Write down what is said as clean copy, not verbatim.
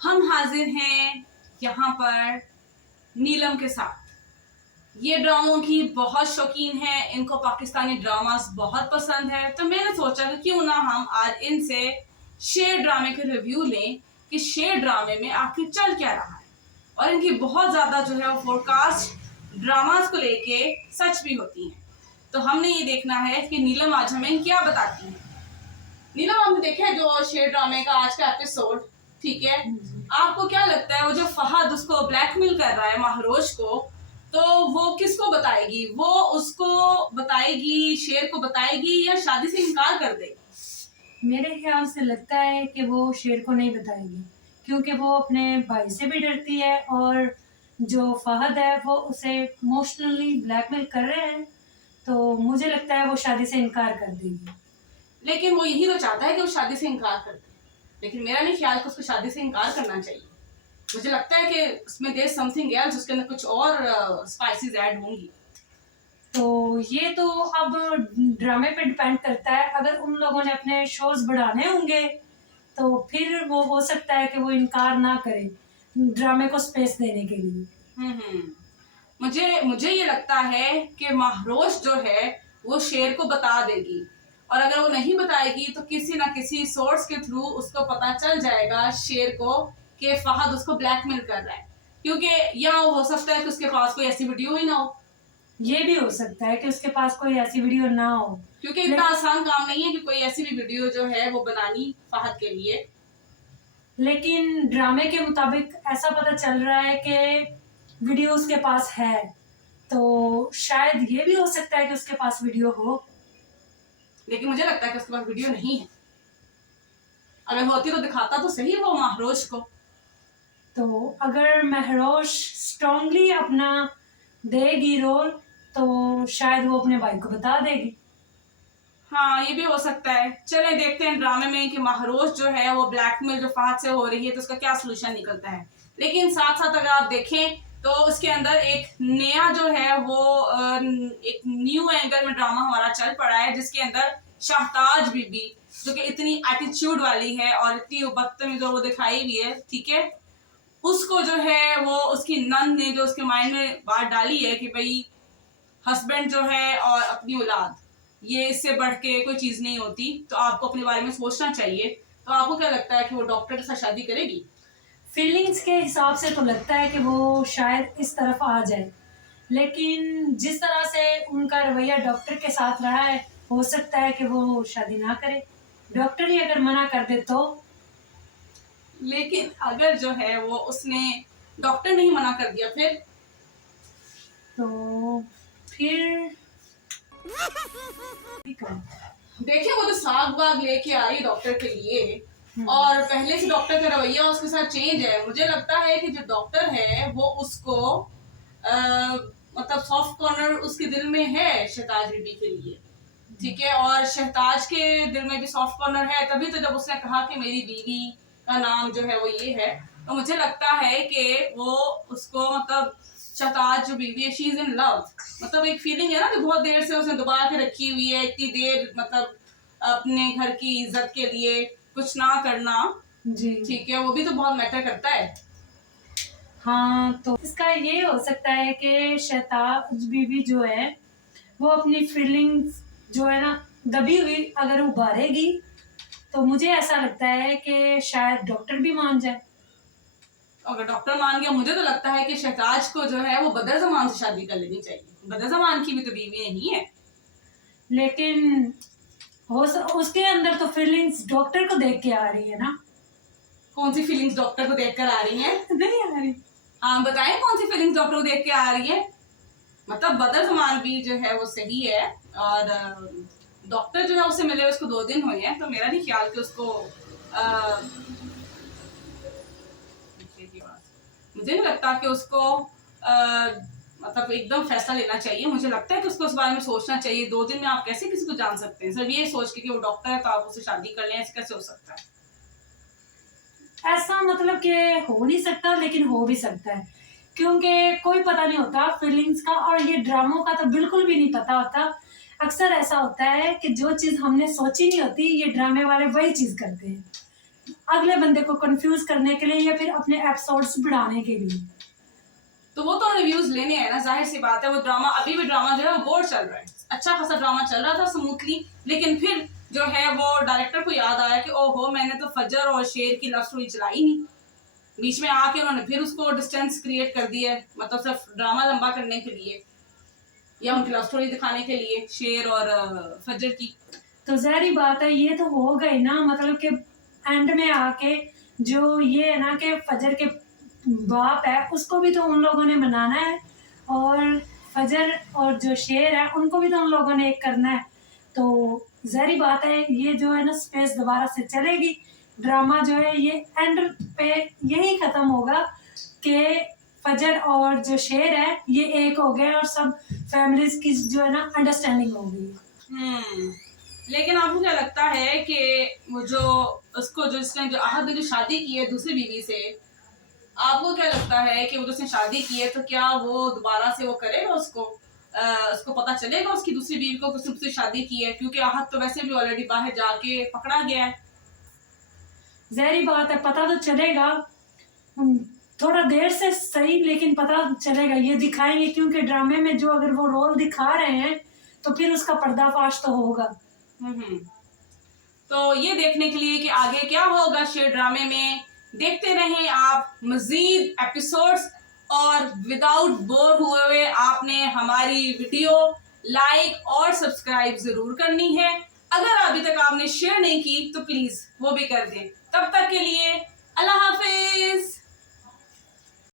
हम हाजिर हैं यहाँ पर नीलम के साथ। ये ड्रामों की बहुत शौकीन है, इनको पाकिस्तानी ड्रामास बहुत पसंद है, तो मैंने सोचा कि क्यों ना हम आज इनसे शेर ड्रामे के रिव्यू लें कि शेर ड्रामे में आखिर चल क्या रहा है। और इनकी बहुत ज़्यादा जो है वो फोरकास्ट ड्रामास को लेके सच भी होती हैं। तो हमने ये देखना है कि नीलम आज हमें क्या बताती है। नीलम, आपने देखा है जो शेर ड्रामे का आज का एपिसोड, ठीक है? आपको क्या लगता है वो जो फहद उसको ब्लैकमेल कर रहा है महरोश को, तो वो किसको बताएगी? वो उसको बताएगी, शेर को बताएगी, या शादी से इनकार कर देगी? मेरे ख्याल से लगता है कि वो शेर को नहीं बताएगी, क्योंकि वो अपने भाई से भी डरती है और जो फहद है वो उसे इमोशनली ब्लैकमेल कर रहे हैं, तो मुझे लगता है वो शादी से इनकार कर देगी। लेकिन वो यही तो चाहता है कि वो शादी से इनकार कर दे, लेकिन मेरा नहीं ख्याल कि उसको शादी से इनकार करना चाहिए। मुझे लगता है कि उसमें देयर समथिंग एल्स, उसके अंदर कुछ और स्पाइसेस ऐड होंगी। तो ये तो अब ड्रामे पे डिपेंड करता है। अगर उन लोगों ने अपने शोज बढ़ाने होंगे तो फिर वो हो सकता है कि वो इनकार ना करे ड्रामे को स्पेस देने के लिए। हम्म। मुझे मुझे ये लगता है कि महरोश जो है वो शेर को बता देगी, और अगर वो नहीं बताएगी तो किसी ना किसी सोर्स के थ्रू उसको पता चल जाएगा शेर को कि फहद उसको ब्लैकमेल कर रहा है। क्योंकि या हो सकता है कि उसके पास कोई ऐसी वीडियो ही ना हो, ये भी हो सकता है कि उसके पास कोई ऐसी वीडियो ना हो, क्योंकि इतना आसान काम नहीं है कि कोई ऐसी भी वीडियो जो है वो बनानी फहद के लिए। लेकिन ड्रामे के मुताबिक ऐसा पता चल रहा है कि वीडियो उसके पास है, तो शायद ये भी हो सकता है कि उसके पास वीडियो हो। लेकिन मुझे लगता है कि उसके पास वीडियो नहीं है। अगर होती तो दिखाता तो सही वो महरोश को। तो अगर महरोश स्ट्रांगली अपना देगी रोल तो शायद वो अपने भाई को बता देगी। हाँ, ये भी हो सकता है। चले देखते हैं ड्रामे में कि महरोश जो है वो ब्लैकमेल जो फहद से हो रही है तो उसका क्या सोल्यूशन निकलता है। लेकिन साथ साथ अगर आप देखें तो उसके अंदर एक नया जो है वो एक न्यू एंगल में ड्रामा हमारा चल पड़ा है, जिसके अंदर शहताज बीबी जो कि इतनी एटीट्यूड वाली है और इतनी बदतमीज वो दिखाई हुई है, ठीक है, उसको जो है वो उसकी नंद ने जो उसके माइंड में बात डाली है कि भाई हस्बैंड जो है और अपनी औलाद, ये इससे बढ़ के कोई चीज नहीं होती, तो आपको अपने बारे में सोचना चाहिए। तो आपको क्या लगता है कि वो डॉक्टर के साथ शादी करेगी? फीलिंग्स के हिसाब से तो लगता है कि वो शायद इस तरफ आ जाए, लेकिन जिस तरह से उनका रवैया डॉक्टर के साथ रहा है हो सकता है कि वो शादी ना करे। डॉक्टर ही अगर मना कर दे तो। लेकिन अगर जो है वो उसने डॉक्टर नहीं मना कर दिया फिर? तो फिर देखिए, वो तो साग वाग लेके आ रही है डॉक्टर के लिए, और पहले से डॉक्टर का रवैया उसके साथ चेंज है। मुझे लगता है कि जो डॉक्टर है वो उसको मतलब सॉफ्ट कॉर्नर उसके दिल में है शहताज बीबी के लिए, ठीक है, और शहताज के दिल में भी सॉफ्ट कॉर्नर है। तभी तो जब उसने कहा कि मेरी बीवी का नाम जो है वो ये है, तो मुझे लगता है कि वो उसको मतलब शहताज जो बीवी है शी इज इन लव। मतलब एक फीलिंग है ना कि बहुत देर से उसने दबा के रखी हुई है, इतनी देर, मतलब अपने घर की इज्जत के लिए कुछ ना करना, जी ठीक है, वो भी तो बहुत मैटर करता है। हाँ, तो इसका ये हो सकता है कि शहताज बीबी जो है वो अपनी फीलिंग्स जो है ना दबी हुई अगर उभारेगी तो मुझे ऐसा लगता है कि शायद डॉक्टर भी मान जाए। अगर डॉक्टर मान गया, मुझे तो लगता है कि शहताज को जो है वो बदर जमान से शादी कर लेनी चाहिए। बदर जमान की भी तो बीवी नहीं है। लेकिन उसके अंदर तो फीलिंग्स डॉक्टर को देख के आ रही है ना। कौन सी फीलिंग्स डॉक्टर को देखकर आ रही हैं? नहीं आ रही। हाँ, बताएं कौन सी फीलिंग्स डॉक्टर को देख के आ रही है। मतलब बदर जमान भी जो है वो सही है, और डॉक्टर जो है उससे मिले उसको 2 दिन हुए हैं, तो मेरा नहीं ख्याल कि उसको मुझे नहीं लगता कि उसको मतलब एकदम फैसला लेना चाहिए। मुझे लगता है कि उसको उस बारे में सोचना चाहिए। 2 दिन में आप कैसे किसी को जान सकते हैं? सिर्फ ये सोच के कि वो डॉक्टर है तो आप उससे शादी कर लें, ऐसे कैसे हो सकता है? ऐसा मतलब कि हो नहीं सकता, लेकिन हो भी सकता है, क्योंकि कोई पता नहीं होता फीलिंग्स का, और ये ड्रामों का तो बिल्कुल भी नहीं पता होता। अक्सर ऐसा होता है कि जो चीज़ हमने सोची नहीं होती ये ड्रामे वाले वही चीज़ करते हैं। अगले बंदे को कंफ्यूज करने के लिए या फिर अपने एपिसोड्स बढ़ाने के लिए। तो वो तो रिव्यूज लेने हैं ना, जाहिर सी बात है। वो ड्रामा अभी भी ड्रामा जो है वो बोर चल रहा है, अच्छा खासा ड्रामा चल रहा था स्मूथली, लेकिन फिर जो है वो डायरेक्टर को याद आया कि ओहो मैंने तो फजर और शेर की लव स्टोरी चलाई नहीं, बीच में आके उन्होंने फिर उसको डिस्टेंस क्रिएट कर दिया है, मतलब सिर्फ ड्रामा लंबा करने के लिए या उनकी लव स्टोरी दिखाने के लिए शेर और फजर की। तो ज़ाहिर बात है ये तो हो गई ना, मतलब कि एंड में आके जो ये है ना कि फजर के बाप है उसको भी तो उन लोगों ने मनाना है, और फजर और जो शेर है उनको भी तो उन लोगों ने एक करना है। तो ज़ाहिर बात है ये जो है ना स्पेस दोबारा से चलेगी, ड्रामा जो है ये एंड पे यही ख़त्म होगा कि फजर और जो शेर है ये एक हो गए और सब फैमिलीज की जो है ना अंडरस्टैंडिंग हो गई। लेकिन आपको क्या लगता है कि वो जो उसको जो इसने जो आहद ने जो शादी की है दूसरी बीवी से, आपको क्या लगता है कि वो जो उसने शादी की है तो क्या वो दोबारा से वो करेगा उसको उसको पता चलेगा उसकी दूसरी बीवी को उसने उससे शादी की है, क्योंकि आहद तो वैसे भी ऑलरेडी बाहर जाके पकड़ा गया है। ज़ाहिर बात है पता तो चलेगा, थोड़ा देर से सही लेकिन पता चलेगा, ये दिखाएंगे क्योंकि ड्रामे में जो अगर वो रोल दिखा रहे हैं तो फिर उसका पर्दाफाश तो होगा। तो ये देखने के लिए कि आगे क्या होगा शेर ड्रामे में, देखते रहें आप मजीद एपिसोड्स, और विदाउट बोर हुए आपने हमारी वीडियो लाइक और सब्सक्राइब जरूर करनी है। अगर अभी तक आपने शेयर नहीं की तो प्लीज वो भी कर दें। तब तक के लिए अल्लाह हाफिज।